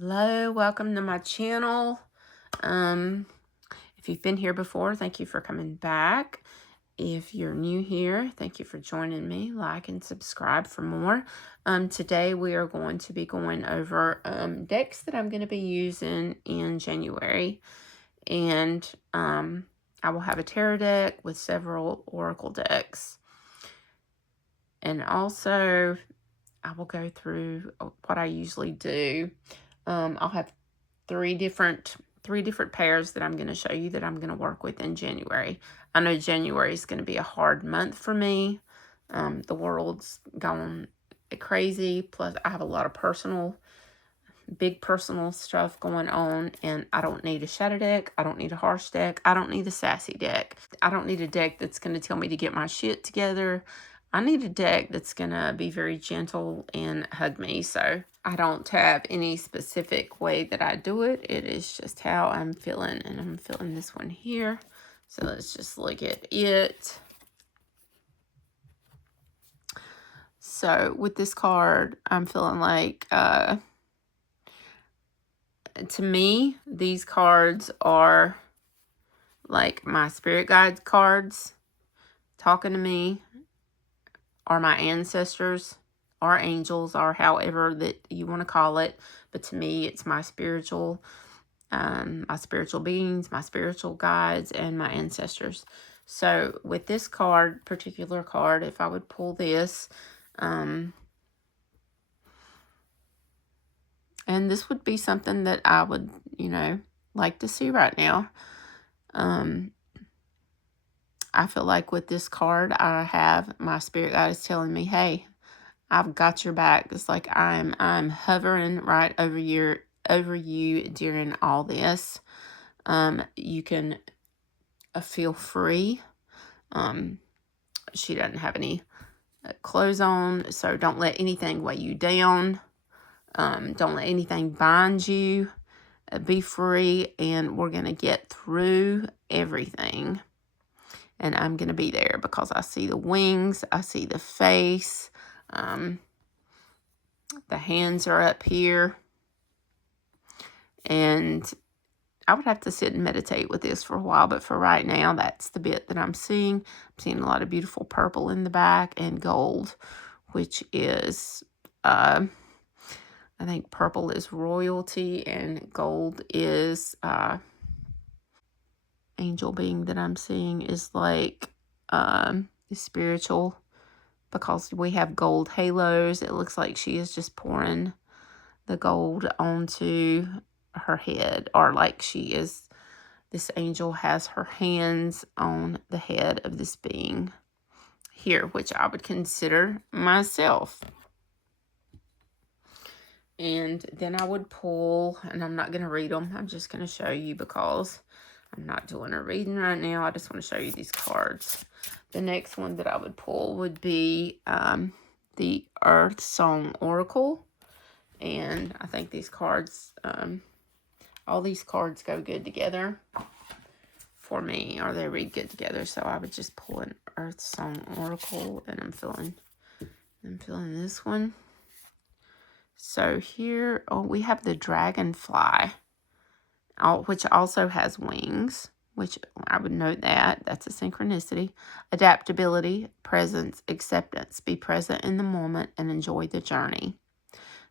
Hello, welcome to my channel. If you've been here before, thank you for coming back. If you're new here, thank you for joining me. Like and subscribe for more. Today we are going to be going over decks that I'm going to be using in January. And I will have a tarot deck with several oracle decks. And also, I will go through what I usually do. I'll have three different pairs that I'm going to show you that I'm going to work with in January. I know January is going to be a hard month for me. The world's going crazy. Plus, I have a lot of big personal stuff going on, and I don't need a shadow deck. I don't need a harsh deck. I don't need a sassy deck. I don't need a deck that's going to tell me to get my shit together. I need a deck that's going to be very gentle and hug me. So I don't have any specific way that I do it. It is just how I'm feeling. And I'm feeling this one here. So let's just look at it. So with this card, I'm feeling like, to me, these cards are like my spirit guide cards talking to me, or my ancestors, or angels, or however that you want to call it. But to me, it's my spiritual beings, my spiritual guides, and my ancestors. So with this particular card, if I would pull this, and this would be something that I would, like to see right now. I feel like with this card, I have my spirit guide is telling me, hey, I've got your back. It's like I'm hovering right over you during all this. You can feel free. She doesn't have any clothes on, so don't let anything weigh you down. Don't let anything bind you. Be free, and we're going to get through everything. And I'm going to be there because I see the wings. I see the face. The hands are up here. And I would have to sit and meditate with this for a while. But for right now, that's the bit that I'm seeing. I'm seeing a lot of beautiful purple in the back and gold, which is, I think purple is royalty and gold is, angel being that I'm seeing is like spiritual, because we have gold halos. It looks like she is just pouring the gold onto her head, or like this angel has her hands on the head of this being here, which I would consider myself. And then I would pull, and I'm not going to read them. I'm just going to show you because I'm not doing a reading right now. I just want to show you these cards. The next one that I would pull would be the Earthsong Oracle. And I think these cards, all these cards go good together for me, or they read good together. So I would just pull an Earthsong Oracle, and I'm feeling this one. So here, we have the dragonfly, which also has wings, which I would note that's a synchronicity. Adaptability, presence, acceptance. Be present in the moment and enjoy the journey.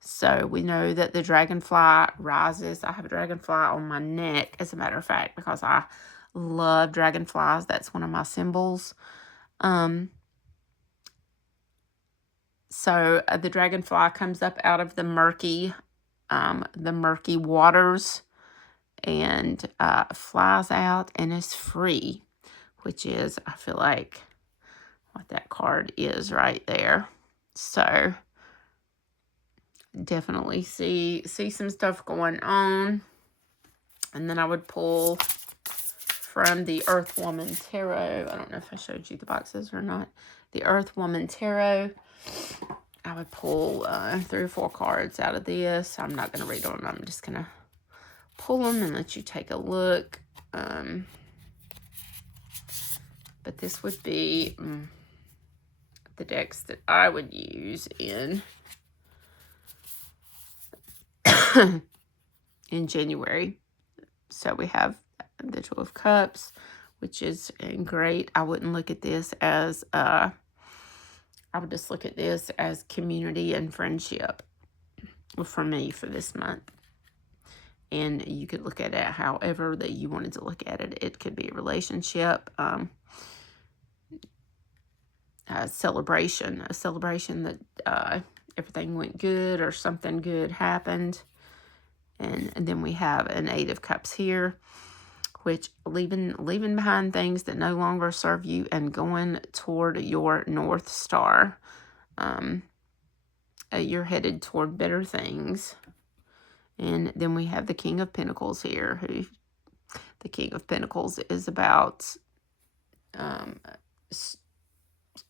So we know that the dragonfly rises. I have a dragonfly on my neck, as a matter of fact, because I love dragonflies. That's one of my symbols. So the dragonfly comes up out of the murky waters, and flies out and is free, which is, I feel like, what that card is right there. So definitely see some stuff going on. And then I would pull from the Earth Woman Tarot. I don't know if I showed you the boxes or not. The Earth Woman Tarot. I would pull 3 or 4 cards out of this. I'm not going to read them. I'm just going to pull them and let you take a look. But this would be the decks that I would use in in January. So we have the Two of Cups, which is great. I wouldn't look at this as, I would just look at this as community and friendship for me for this month. And you could look at it however that you wanted to look at it. It could be a relationship, a celebration that everything went good or something good happened. And then we have an Eight of Cups here, which leaving behind things that no longer serve you and going toward your North Star. You're headed toward better things. And then we have the King of Pentacles here, who the King of Pentacles is about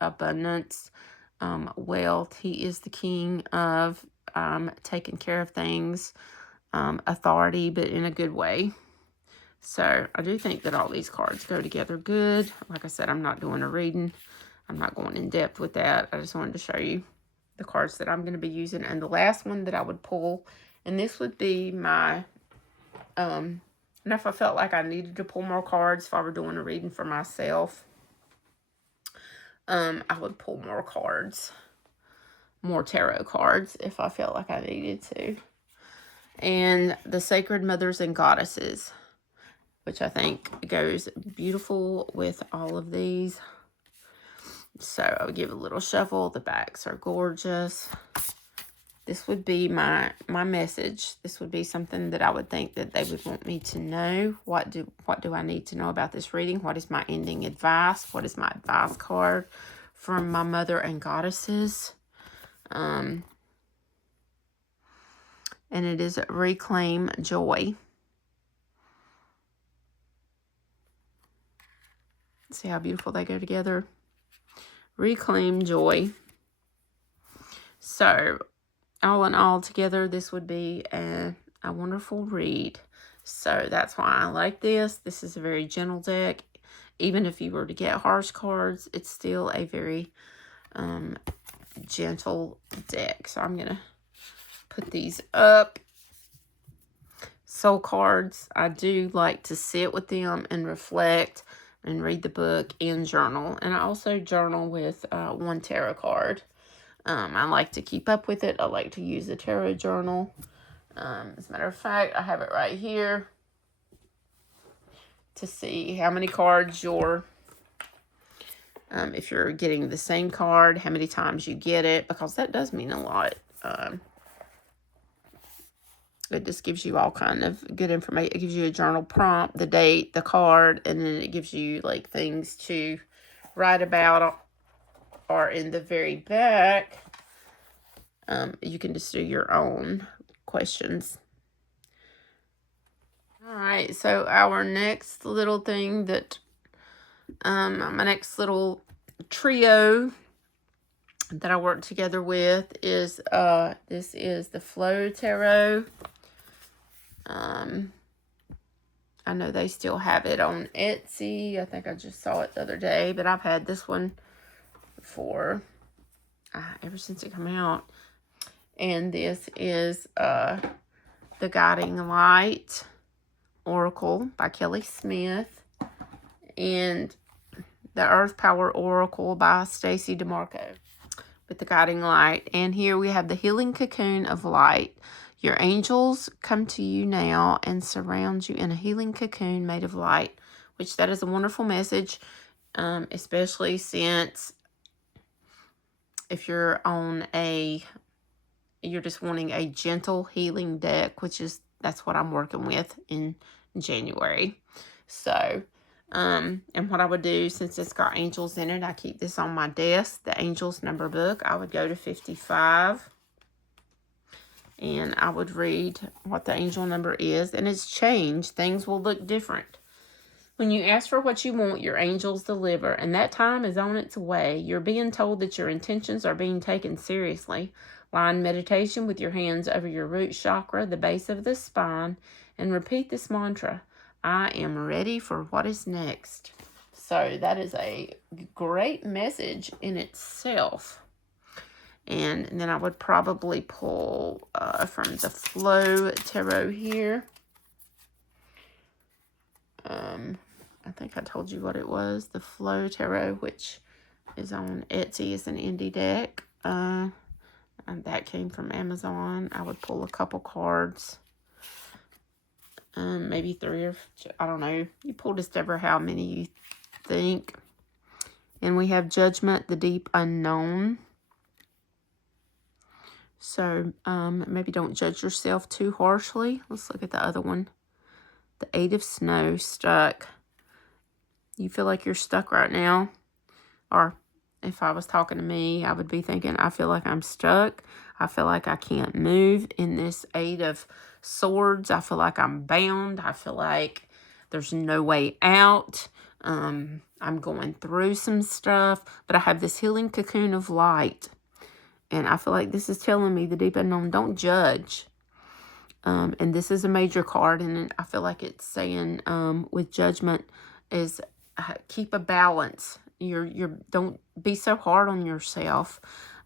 abundance, wealth. He is the king of taking care of things, authority, but in a good way. So I do think that all these cards go together good. Like I said, I'm not doing a reading. I'm not going in depth with that. I just wanted to show you the cards that I'm going to be using. And the last one that I would pull, and this would be my, and if I felt like I needed to pull more cards, if I were doing a reading for myself, I would pull more cards, more tarot cards if I felt like I needed to. And the Sacred Mothers and Goddesses, which I think goes beautiful with all of these. So I'll give a little shuffle. The backs are gorgeous. This would be my message. This would be something that I would think that they would want me to know. What do I need to know about this reading? What is my ending advice? What is my advice card from my Mother and Goddesses? And it is Reclaim Joy. See how beautiful they go together? Reclaim Joy. So, all in all together, this would be a wonderful read. So, that's why I like this. This is a very gentle deck. Even if you were to get harsh cards, it's still a very gentle deck. So, I'm going to put these up. Soul cards, I do like to sit with them and reflect and read the book and journal. And I also journal with one tarot card. I like to keep up with it. I like to use the tarot journal. As a matter of fact, I have it right here to see how many cards you're, if you're getting the same card, how many times you get it, because that does mean a lot. It just gives you all kind of good information. It gives you a journal prompt, the date, the card, and then it gives you like things to write about. Or in the very back, you can just do your own questions. All right, so our next little thing that, my next little trio that I work together with is, this is the Flow Tarot. I know they still have it on Etsy. I think I just saw it the other day, but I've had this one for ever since it came out. And this is The Guiding Light Oracle by Kelly Smith, and the Earth Power Oracle by Stacy DeMarco with the Guiding Light. And here we have the Healing Cocoon of Light. Your angels come to you now and surround you in a healing cocoon made of light, which that is a wonderful message, especially since if you're on you're just wanting a gentle healing deck, that's what I'm working with in January. So, and what I would do, since it's got angels in it, I keep this on my desk, the Angels Number book. I would go to 55. And I would read what the angel number is. And it's changed. Things will look different. When you ask for what you want, your angels deliver. And that time is on its way. You're being told that your intentions are being taken seriously. Lie in meditation with your hands over your root chakra, the base of the spine. And repeat this mantra. I am ready for what is next. So that is a great message in itself. And then I would probably pull from the Flow Tarot here. I think I told you what it was. The Flow Tarot, which is on Etsy. It's an indie deck. And that came from Amazon. I would pull a couple cards. Maybe 3 or, I don't know. You pull just ever how many you think. And we have Judgment, the Deep Unknown. So, maybe don't judge yourself too harshly. Let's look at the other one. The 8 of Snow, Stuck. You feel like you're stuck right now. Or if I was talking to me, I would be thinking, I feel like I'm stuck. I feel like I can't move in this 8 of Swords. I feel like I'm bound. I feel like there's no way out. I'm going through some stuff. But I have this healing cocoon of light. And I feel like this is telling me, the deep unknown, don't judge. And this is a major card. And I feel like it's saying with Judgment is keep a balance. Don't be so hard on yourself.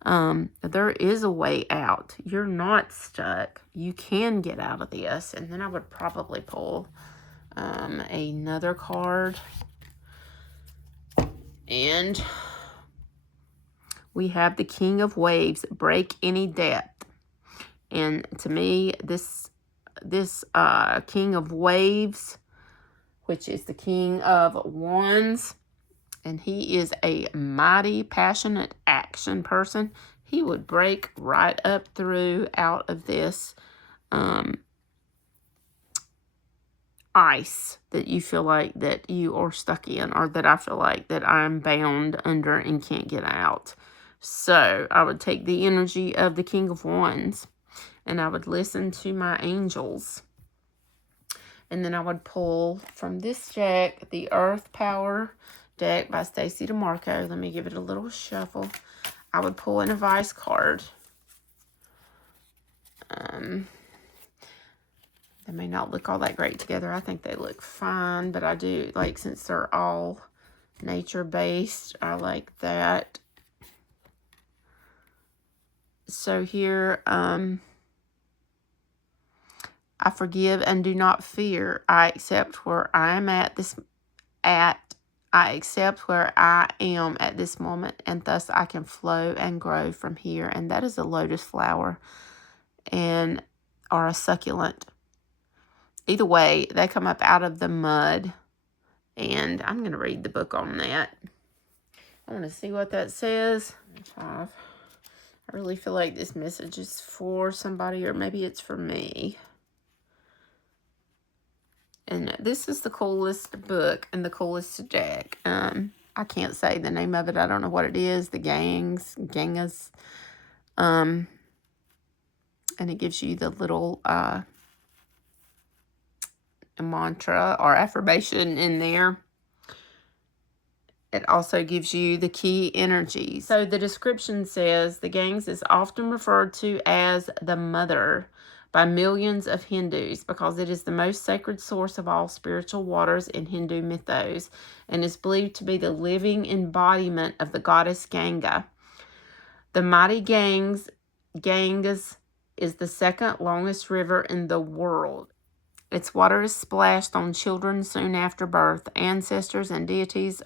There is a way out. You're not stuck. You can get out of this. And then I would probably pull another card. And we have the King of Waves, break any depth. And to me, this King of Waves, which is the King of Wands, and he is a mighty, passionate action person. He would break right up through out of this ice that you feel like that you are stuck in, or that I feel like that I'm bound under and can't get out. So I would take the energy of the King of Wands, and I would listen to my angels. And then I would pull from this deck, the Earth Power deck by Stacey DeMarco. Let me give it a little shuffle. I would pull an advice card. They may not look all that great together. I think they look fine, but I do, like, since they're all nature-based, I like that. So here, I forgive and do not fear. I accept where I am I accept where I am at this moment, and thus I can flow and grow from here. And that is a lotus flower or a succulent. Either way, they come up out of the mud. And I'm going to read the book on that. I want to see what that says. 5. I really feel like this message is for somebody, or maybe it's for me. And this is the coolest book and the coolest deck. I can't say the name of it. I don't know what it is. The Gangas. And it gives you the little mantra or affirmation in there. It also gives you the key energies. So the description says, the Ganges is often referred to as the mother by millions of Hindus because it is the most sacred source of all spiritual waters in Hindu mythos and is believed to be the living embodiment of the goddess Ganga. The mighty Ganges is the second longest river in the world. Its water is splashed on children soon after birth. Ancestors and deities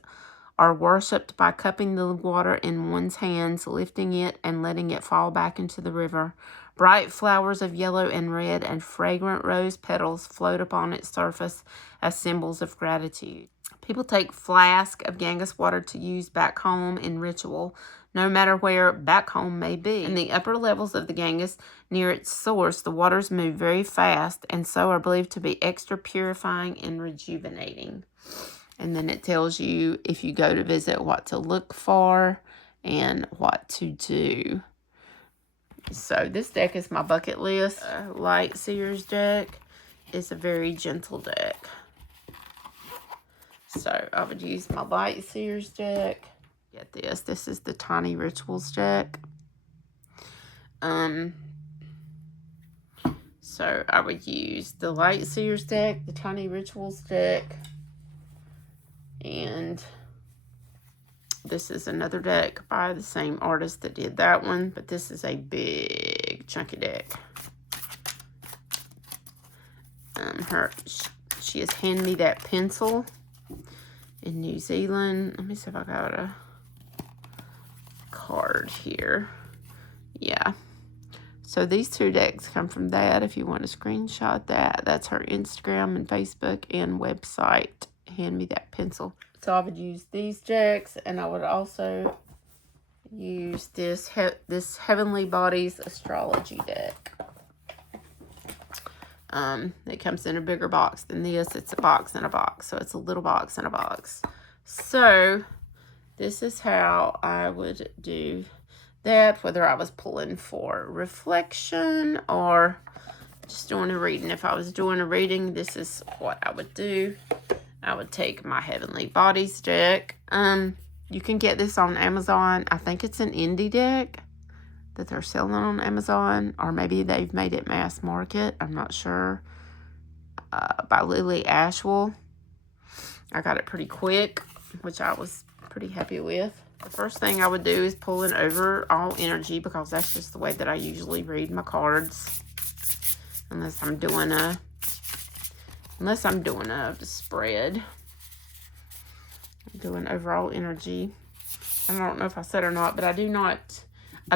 are worshipped by cupping the water in one's hands, lifting it, and letting it fall back into the river. Bright flowers of yellow and red and fragrant rose petals float upon its surface as symbols of gratitude. People take flasks of Ganges water to use back home in ritual, no matter where back home may be. In the upper levels of the Ganges, near its source, the waters move very fast and so are believed to be extra purifying and rejuvenating. And then it tells you, if you go to visit, what to look for and what to do. So this deck is my bucket list. Light Seers deck is a very gentle deck. So I would use my Light Seers deck. Get this. This is the Tiny Rituals deck. So I would use the Light Seers deck, the Tiny Rituals deck, and This is another deck by the same artist that did that one, but this is a big chunky deck. She has handed me that pencil in New Zealand. Let me see if I got a card here. Yeah. So these two decks come from that. If you want to screenshot that, that's her Instagram and Facebook and website. Hand me that pencil. So I would use these decks, and I would also use this Heavenly Bodies Astrology deck. It comes in a bigger box than this. It's a box in a box, so it's a little box in a box. So this is how I would do that, whether I was pulling for reflection or just doing a reading. If I was doing a reading, this is what I would do. I would take my Heavenly Bodies deck. You can get this on Amazon. I think it's an indie deck that they're selling on Amazon, or maybe they've made it mass market. I'm not sure. By Lily Ashwell. I got it pretty quick, which I was pretty happy with. The first thing I would do is pull an overall energy, because that's just the way that I usually read my cards. Unless I'm doing a spread. I'm doing overall energy. I don't know if I said or not, but I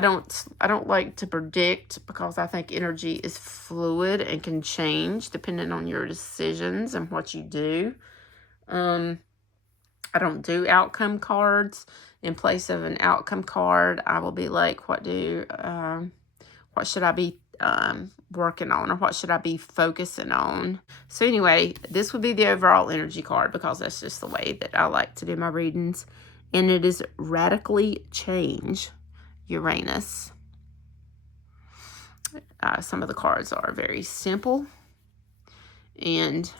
don't like to predict, because I think energy is fluid and can change depending on your decisions and what you do. I don't do outcome cards. In place of an outcome card, I will be like, what should I be working on, or what should I be focusing on? So anyway, this would be the overall energy card, because that's just the way that I like to do my readings. And it is Radically Change, Uranus. Some of the cards are very simple. And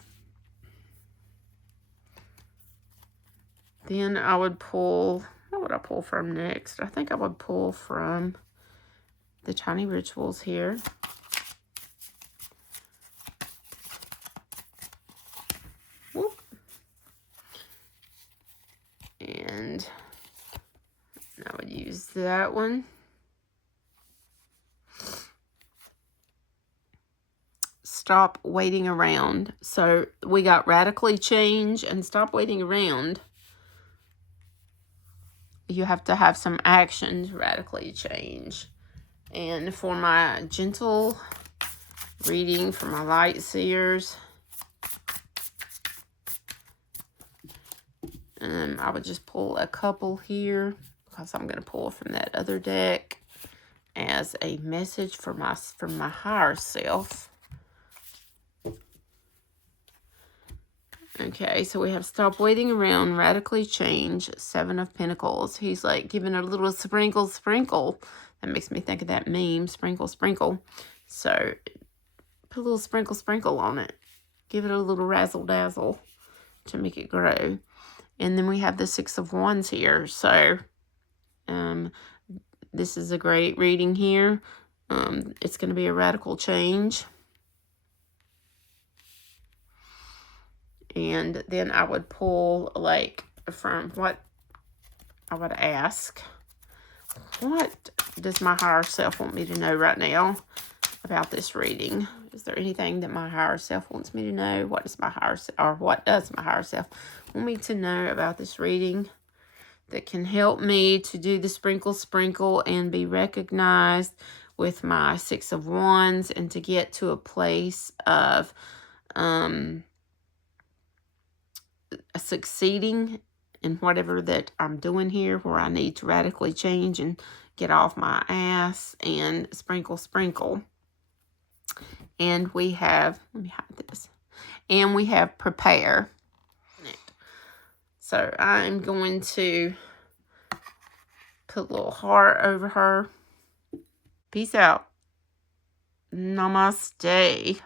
then I would pull, what would I pull from next? I think I would pull from the Tiny Rituals here. Whoop. And I would use that one. Stop waiting around. So we got Radically Change and Stop Waiting Around. You have to have some action to radically change. And for my gentle reading for my light seers, I would just pull a couple here, because I'm going to pull from that other deck as a message from my higher self. Okay, so we have Stop Waiting Around, Radically Change, Seven of Pentacles. He's like giving a little sprinkle, sprinkle. That makes me think of that meme, sprinkle, sprinkle. So put a little sprinkle, sprinkle on it. Give it a little razzle dazzle to make it grow. And then we have the Six of Wands here. So this is a great reading here. It's going to be a radical change. And then I would pull, like, from what I would ask. What does my higher self want me to know right now about this reading? Is there anything that my higher self wants me to know? What does my higher self want me to know about this reading that can help me to do the sprinkle, sprinkle and be recognized with my Six of Wands, and to get to a place of succeeding in whatever that I'm doing here, where I need to radically change and get off my ass, and sprinkle, sprinkle. And we have, let me hide this, and we have prepare. So I'm going to put a little heart over her. Peace out. Namaste.